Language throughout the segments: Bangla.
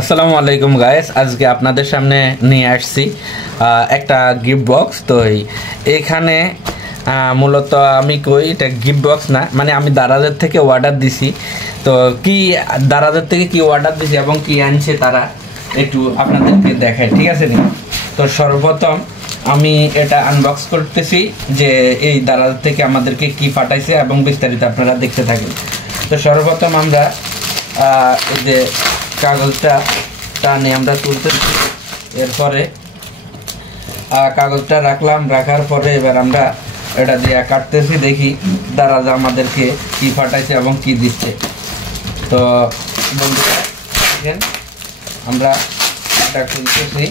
আসসালামু আলাইকুম গাইস, আজকে আপনাদের সামনে নিয়ে আসছি একটা গিফট বক্স। তো এখানে মূলত আমি কই এটা গিফট বক্স না, মানে আমি দারাজের থেকে অর্ডার দিছি। তো কি দারাজের থেকে কি অর্ডার দিছি এবং কি আনছে তারা একটু আপনাদেরকে দেখাই, ঠিক আছে নি? তো সর্বপ্রথম আমি এটা আনবক্স করতেছি যে এই দারাজ থেকে আমাদেরকে কি পাঠাইছে এবং বিস্তারিত আপনারা দেখতে থাকেন। তো সর্বপ্রথম আমরা এই যে কাগজটা টানে আমরা তুলতেছি, এরপরে কাগজটা রাখলাম, রাখার পরে এবার আমরা এটা দিয়ে কাটতেছি, দেখি দারাজ আমাদেরকে কি পাঠাইছে এবং কি দিচ্ছে। তো বন্ধুরা দেখেন আমরা এটা খুলতেছি,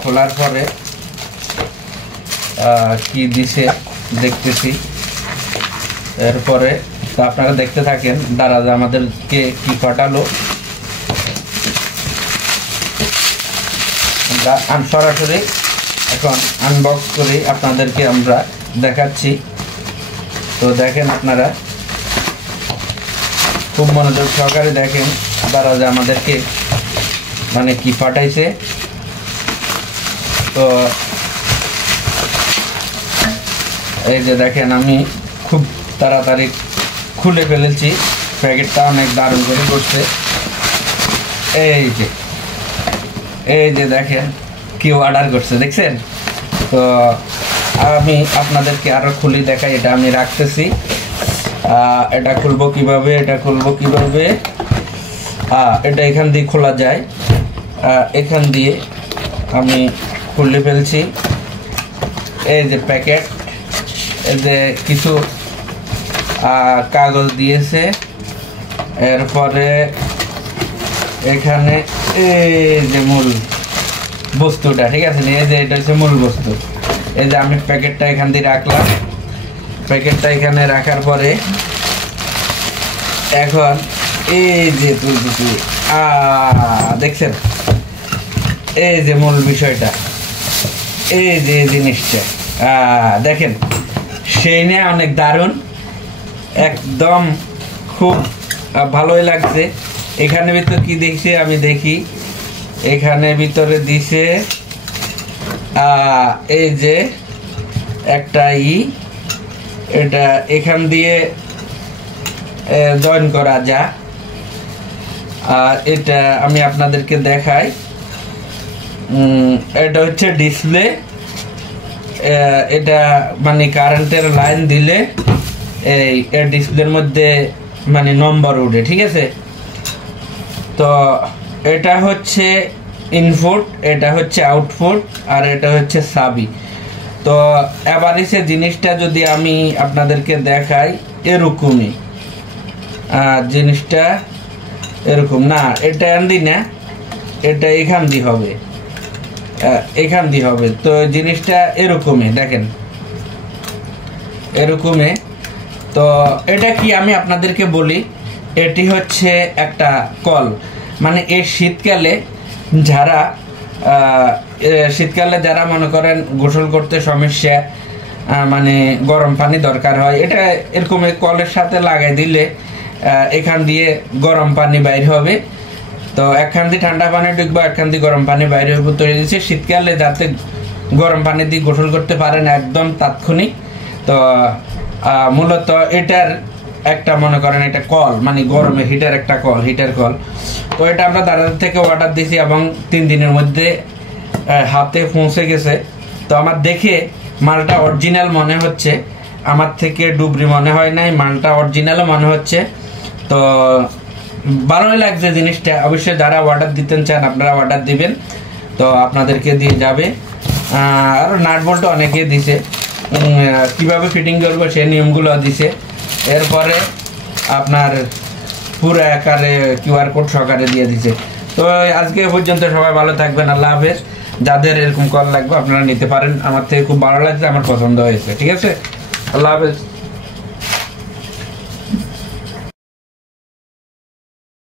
খোলার পরে কি দিছে দেখতেছি। এরপরে তো আপনারা দেখতে থাকেন দারাজ আমাদেরকে কি পাঠালো। আমরা সরাসরি এখন আনবক্স করে আপনাদেরকে আমরা দেখাচ্ছি। তো দেখেন আপনারা খুব মনোযোগ সহকারে দেখেন দারাজ আমাদেরকে মানে কি পাঠাইছে। তো এই যে দেখেন আমি খুব তাড়াতাড়ি খুলে ফেলেছি, প্যাকেটটা অনেক দারুণ করে করছে। এই যে দেখেন কি অর্ডার করছে, দেখছেন? তো আমি আপনাদেরকে আরো খুলে দেখাই, এটা আমি রাখতেছি। এটা খুলবো কিভাবে, এটা এখান দিয়ে খোলা যায়, এখান দিয়ে আমি খুলে ফেলছি। এই যে প্যাকেট, এই যে কিছু কাগজ দিয়েছে, এরপরে এখানে এই যে মূল বস্তুটা, ঠিক আছে? এই যে এটা হচ্ছে মূল বস্তু। এই যে আমি প্যাকেটটা এখান দিয়ে রাখলাম, প্যাকেটটা এখানে রাখার পরে এখন এই যে তুলতেছি, দেখছেন এই যে মূল বিষয়টা, এই যে জিনিসটা দেখেন সেই নিয়ে অনেক দারুণ, একদম খুব ভালোই লাগছে। এখানে ভিতরে কি দেখছি আমি দেখি, এখানে ভিতরে দিছে এই যে একটা এটা এখান দিয়ে জয়েন করা যায়। আর এটা আমি আপনাদেরকে দেখাই, এটা হচ্ছে ডিসপ্লে। এটা মানে কারেন্টের লাইন দিলে এই ডিসপ্লের মধ্যে মানে নম্বর উঠে, ঠিক আছে? তো এটা হচ্ছে ইনপুট, এটা হচ্ছে আউটপুট, আর এটা হচ্ছে সাবি। তো এবারে সে জিনিসটা যদি আমি আপনাদেরকে দেখাই, এরকমই জিনিসটা এরকম না, এটা আনদি না, এটা এখান দিয়ে হবে, এখান দিয়ে হবে। তো জিনিসটা এরকমই দেখেন, এরকমই। তো এটা কি আমি আপনাদেরকে বলি, এটি হচ্ছে একটা কল, মানে এই শীতকালে যারা মনে করেন গোসল করতে সমস্যা, মানে গরম পানি দরকার হয়, এটা এরকম কলের সাথে লাগাই দিলে এখান দিয়ে গরম পানি বাইর হবে। তো একখান দিয়ে ঠান্ডা পানি ঢুকবো, একখান দিয়ে গরম পানি বাইরে হইব। তৈরি দিচ্ছে শীতকালে যাতে গরম পানি দিয়ে গোসল করতে পারেন একদম তাৎক্ষণিক। তো মূলত এটার একটা মনে করেন একটা কল, মানে গরমে হিটার একটা কল, হিটার কল। তো এটা আমরা দারাজ থেকে অর্ডার দিয়েছি এবং 3 দিনের মধ্যে হাতে পৌঁছে গেছে। তো আমার দেখে মালটা অরিজিনাল মনে হচ্ছে, আমার থেকে ডুবরি মনে হয় নাই, মালটা অরিজিনালও মনে হচ্ছে। তো ভালোই লাগছে জিনিসটা। অবশ্যই যারা অর্ডার দিতেন চান আপনারা অর্ডার দিবেন, তো আপনাদেরকে দিয়ে যাবে। আরও নাট বল্ট অনেকে দিছে, কিভাবে ফিটিং করবো সেই নিয়মগুলো দিছে। এরপরে আপনার পুরো আকারে QR কোড সহকারে দিয়ে দিছে। তো আজকে পর্যন্ত সবাই ভালো থাকবেন, আল্লাহ হাফেজ। যাদের এরকম কল লাগবে আপনারা নিতে পারেন, আমার থেকে খুব ভালো লাগছে, আমার পছন্দ হয়েছে, ঠিক আছে? আল্লাহ হাফেজ।